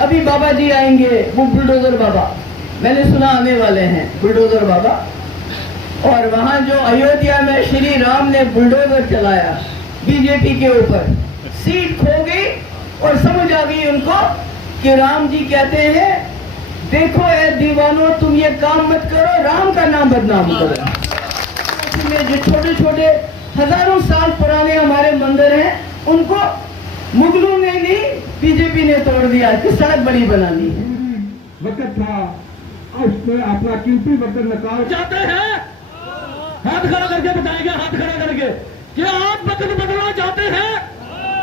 अभी बाबा जी आएंगे, वो बुलडोजर बाबा, मैंने सुना आने वाले हैं बुलडोजर बाबा। और वहां जो अयोध्या में श्री राम ने बुलडोजर चलाया बीजेपी के ऊपर, सीट खो गई और समझ आ गई उनको कि राम जी कहते हैं देखो ए दीवानों, तुम ये काम मत करो, राम का नाम बदनाम करो। में जो छोटे छोटे हजारों साल पुराने हमारे मंदिर हैं, उनको मुगलों ने नहीं, बीजेपी ने तोड़ दिया कि सड़क बड़ी बनानी है। वक्त था, उसमें अपना कीमती वक्त निकाल चाहते हैं, हाथ खड़ा करके बताएंगे, हाथ खड़ा करके कि आप वक्त बदलना चाहते हैं,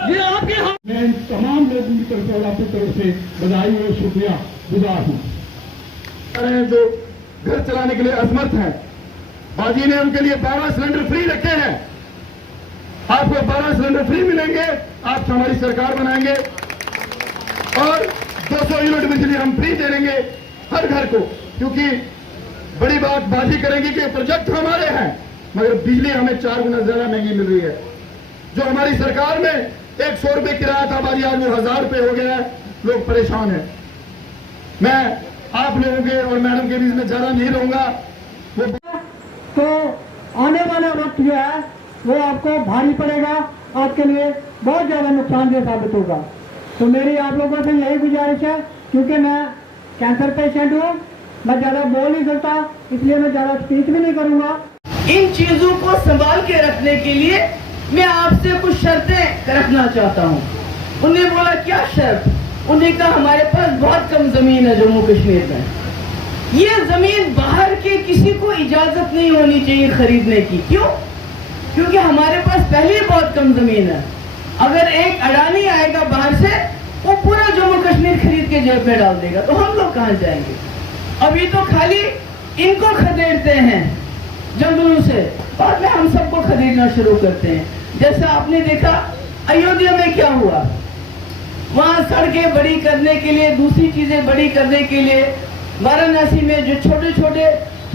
ये आपके हाथ। मैं इन तमाम लोगों की तरफ से और आपकी तरफ से बधाई और शुक्रिया गुजार हूँ। जो घर चलाने के लिए असमर्थ हैं, बाजी ने उनके लिए 12 सिलेंडर फ्री रखे हैं। आपको 12 सिलेंडर फ्री मिलेंगे, आप हमारी सरकार बनाएंगे और 200 यूनिट बिजली हम फ्री दे देंगे हर घर को। क्योंकि बड़ी बात बाजी करेंगे कि प्रोजेक्ट हमारे हैं, मगर बिजली हमें 4 गुना ज्यादा महंगी मिल रही है। जो हमारी सरकार में 100 रुपए किराया था, बाजी आज वो 1000 रुपए हो गया है, लोग परेशान हैं। मैं आप लोगों के और मैडम के बीच में ज्यादा नहीं रहूंगा। वो तो आने वाला वक्त जो है वो आपको भारी पड़ेगा, आपके लिए बहुत ज्यादा नुकसानदेह साबित होगा। तो मेरी आप लोगों से यही गुजारिश है, क्योंकि मैं कैंसर पेशेंट हूँ, मैं ज्यादा बोल नहीं सकता, इसलिए मैं ज्यादा स्पीच भी नहीं करूंगा। इन चीजों को संभाल के रखने के लिए मैं आपसे कुछ शर्तें रखना चाहता हूँ। उन्हें बोला क्या शर्त? उन्हें कहा हमारे पास बहुत कम जमीन है जम्मू कश्मीर में, ये जमीन बाहर के किसी को इजाजत नहीं होनी चाहिए खरीदने की। क्यों? क्योंकि हमारे पास पहले ही बहुत कम जमीन है। अगर एक अडानी आएगा बाहर से, वो पूरा जम्मू कश्मीर खरीद के जेब में डाल देगा, तो हम लोग कहाँ जाएंगे? अभी तो खाली इनको खदेड़ते हैं जंगलों से, बाद में हम सबको खरीदना शुरू करते हैं। जैसा आपने देखा अयोध्या में क्या हुआ, वहां सड़कें बड़ी करने के लिए, दूसरी चीजें बड़ी करने के लिए, वाराणसी में जो छोटे छोटे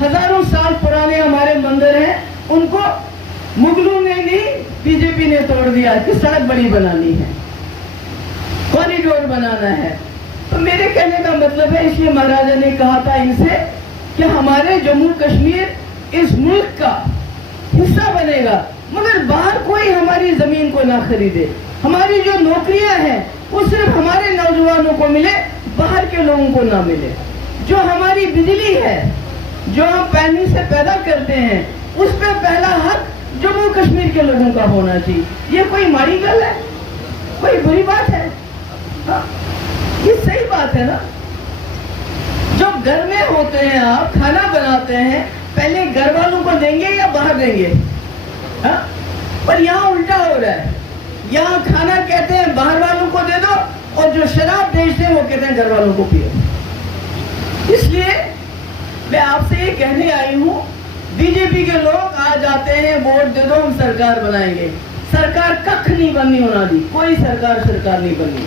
हजारों साल पुराने हमारे मंदिर हैं, उनको मुगलों ने नहीं, बीजेपी ने तोड़ दिया कि सड़क बड़ी बनानी है, कॉरिडोर बनाना है। तो मेरे कहने का मतलब है, इसलिए महाराजा ने कहा था इनसे कि हमारे जम्मू कश्मीर इस मुल्क का हिस्सा बनेगा, मगर बाहर कोई हमारी जमीन को ना खरीदे। हमारी जो नौकरियां हैं वो सिर्फ हमारे नौजवानों को मिले, बाहर के लोगों को ना मिले। जो हमारी बिजली है, जो हम पानी से पैदा करते हैं, उस पर पहला हक जम्मू कश्मीर के लोगों का होना चाहिए। ये कोई माड़ी गल है? कोई बुरी बात है? हाँ, ये सही बात है ना। जब घर में होते हैं, आप खाना बनाते हैं, पहले घर वालों को देंगे या बाहर देंगे? हाँ? पर यहाँ उल्टा हो रहा है, यहाँ खाना कहते हैं बाहर वालों को दे दो, और जो शराब बेचते हैं वो कहते हैं घर वालों को पियो। इसलिए मैं आपसे ये कहने आई हूँ, बीजेपी के लोग आ जाते हैं, वोट दे दो हम सरकार बनाएंगे। सरकार कख नहीं बननी होना दी, कोई सरकार नहीं बननी।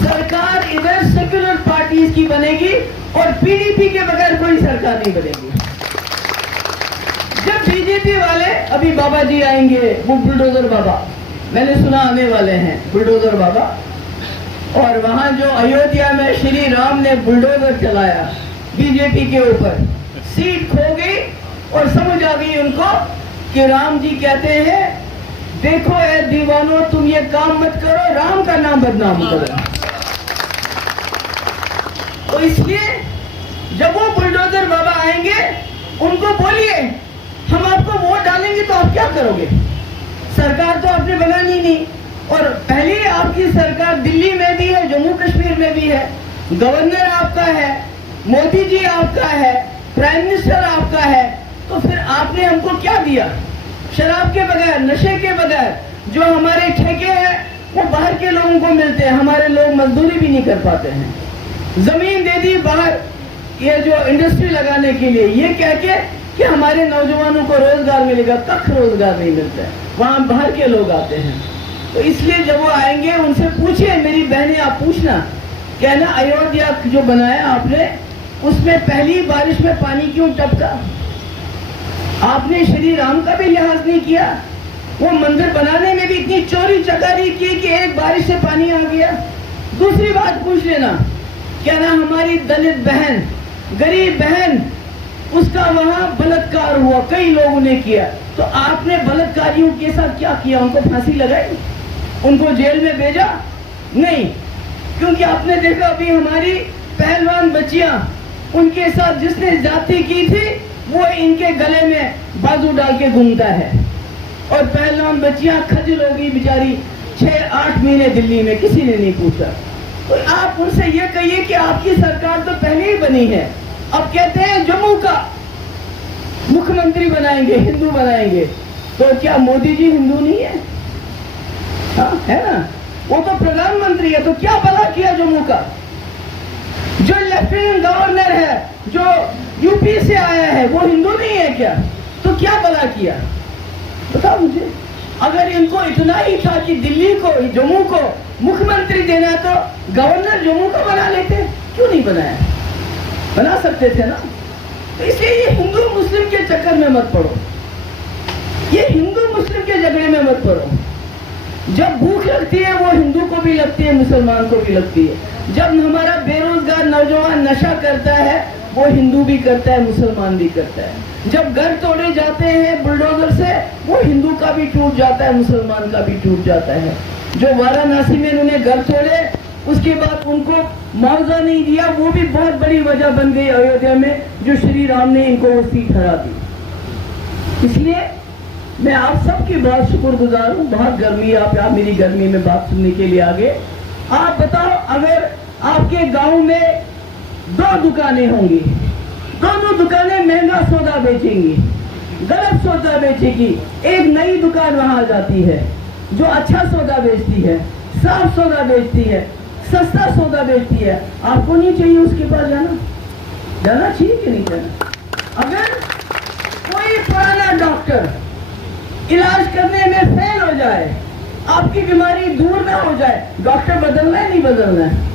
सरकार इधर सेक्युलर पार्टीज की बनेगी और पीडीपी के बगैर कोई सरकार नहीं बनेगी। जब बीजेपी वाले, अभी बाबा जी आएंगे, वो बुलडोजर बाबा, मैंने सुना आने वाले हैं बुलडोजर बाबा। और वहां जो अयोध्या में श्री राम ने बुलडोजर चलाया बीजेपी के ऊपर, सीट खो गई और समझ आ गई उनको कि राम जी कहते हैं देखो ए दीवानों, तुम ये काम मत करो, राम का नाम बदनाम करो। तो इसलिए जब वो बुलडोजर बाबा आएंगे, उनको बोलिए हम आपको वोट डालेंगे तो आप क्या करोगे? सरकार तो आपने बनानी नहीं, और पहले आपकी सरकार दिल्ली में भी है, जम्मू कश्मीर में भी है, गवर्नर आपका है, मोदी जी आपका है, प्राइम मिनिस्टर आपका है, तो फिर आपने हमको क्या दिया? शराब के बगैर, नशे के बगैर जो हमारे ठेके हैं वो बाहर के लोगों को मिलते हैं, हमारे लोग मजदूरी भी नहीं कर पाते हैं। जमीन दे दी बाहर, ये जो इंडस्ट्री लगाने के लिए, ये कह के कि हमारे नौजवानों को रोजगार मिलेगा, कख रोजगार नहीं मिलता है, वहां बाहर के लोग आते हैं। तो इसलिए जब वो आएंगे उनसे पूछिए, मेरी बहनें आप पूछना, कहना अयोध्या जो बनाया आपने, उसमें पहली बारिश में पानी क्यों टपका? आपने श्री राम का भी लिहाज नहीं किया। वो मंदिर बनाने में भी इतनी चोरी चकारी की कि एक बारिश से पानी आ गया। दूसरी बात पूछ लेना, क्या ना हमारी दलित बहन, गरीब बहन, उसका वहां बलात्कार हुआ, कई लोगों ने किया, तो आपने बलात्कारियों के साथ क्या किया? उनको फांसी लगाई? उनको जेल में भेजा? नहीं, क्योंकि आपने देखा अभी हमारी पहलवान बच्चियां, उनके साथ जिसने जाति की थी वो इनके गले में बाजू डाल के घूमता है, और पहलवान बच्चियां खजल हो गई बेचारी 6-8 महीने दिल्ली में, किसी ने नहीं पूछा। तो आप उनसे ये कहिए कि आपकी सरकार तो पहले ही बनी है, अब कहते हैं जम्मू का मुख्यमंत्री बनाएंगे, हिंदू बनाएंगे, तो क्या मोदी जी हिंदू नहीं है? हाँ, है ना, वो तो प्रधानमंत्री है, तो क्या भला किया जम्मू का? जो लेफ्टिनेंट गवर्नर है, जो यूपी से आया है, वो हिंदू नहीं है क्या? तो क्या भला किया, बताओ मुझे। अगर इनको इतना ही था कि दिल्ली को, जम्मू को मुख्यमंत्री देना, तो गवर्नर जम्मू को बना लेते, क्यों नहीं बनाया? बना सकते थे ना। तो इसलिए ये हिंदू मुस्लिम के चक्कर में मत पड़ो, ये हिंदू मुस्लिम के झगड़े में मत पड़ो। जब भूख लगती है वो हिंदू को भी लगती है, मुसलमान को भी लगती है। जब हमारा बेरोजगार नौजवान नशा करता है, वो हिंदू भी करता है, मुसलमान भी करता है। जब घर तोड़े जाते हैं बुलडोजर से, वो हिंदू का भी टूट जाता है, मुसलमान का भी टूट जाता है। जो वाराणसी में उन्होंने घर तोड़े, उसके बाद उनको मुआवजा नहीं दिया, वो भी बहुत बड़ी वजह बन गई अयोध्या में, जो श्री राम ने इनको वो सीट हरा दी। इसलिए मैं आप सबकी बहुत शुक्रगुजार हूँ। बहुत गर्मी है, आप मेरी गर्मी में बात सुनने के लिए आ गए। आप बताओ, अगर आपके गांव में 2 दुकानें होंगी, दोनों दुकानें महंगा सौदा बेचेंगी, गलत सौदा बेचेगी, एक नई दुकान वहां जाती है जो अच्छा सौदा बेचती है, साफ सौदा बेचती है, सस्ता सौदा बेचती है, आपको नहीं चाहिए उसके पास जाना चाहिए कि नहीं जाना? अगर कोई पुराना डॉक्टर इलाज करने में फेल हो जाए, आपकी बीमारी दूर ना हो जाए, डॉक्टर बदलना है नहीं बदलना है?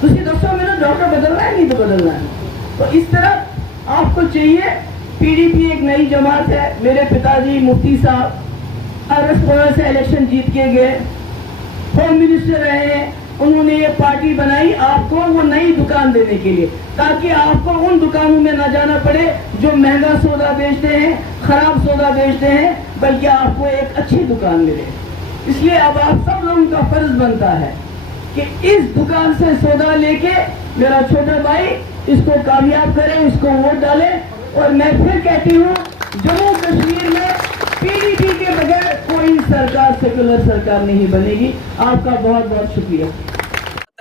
तुसी दसो मेरे, डॉक्टर बदलना है नहीं तो बदलना है? तो इस तरह आपको चाहिए। पीडीपी एक नई जमात है। मेरे पिताजी मुफ्ती साहब अरस से इलेक्शन जीत के गए, होम मिनिस्टर रहे, उन्होंने ये पार्टी बनाई आपको वो नई दुकान देने के लिए, ताकि आपको उन दुकानों में न जाना पड़े जो महंगा सौदा बेचते हैं, खराब सौदा बेचते हैं, बल्कि आपको एक अच्छी दुकान मिले। इसलिए अब आप सब लोगों का फर्ज बनता है कि इस दुकान से सौदा लेके मेरा छोटा भाई इसको कामयाब करें, इसको वोट डालें। और मैं फिर कहती हूँ, जम्मू कश्मीर में पीडीपी के बगैर कोई सरकार, सेकुलर सरकार नहीं बनेगी। आपका बहुत बहुत शुक्रिया।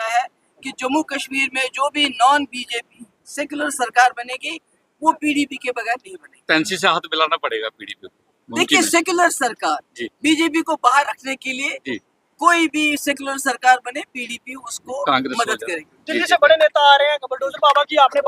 है कि जम्मू कश्मीर में जो भी नॉन बीजेपी सेकुलर सरकार बनेगी वो पीडीपी के बगैर नहीं बनेगी। पेंसी से हाथ मिलाना पड़ेगा पीडीपी को। देखिए, सेकुलर सरकार जी। बीजेपी को बाहर रखने के लिए जी। कोई भी सेकुलर सरकार बने, पीडीपी उसको कांग्रेस मदद करेगी। दिल्ली से बड़े नेता आ रहे हैं, बुलडोजर बाबा की आपने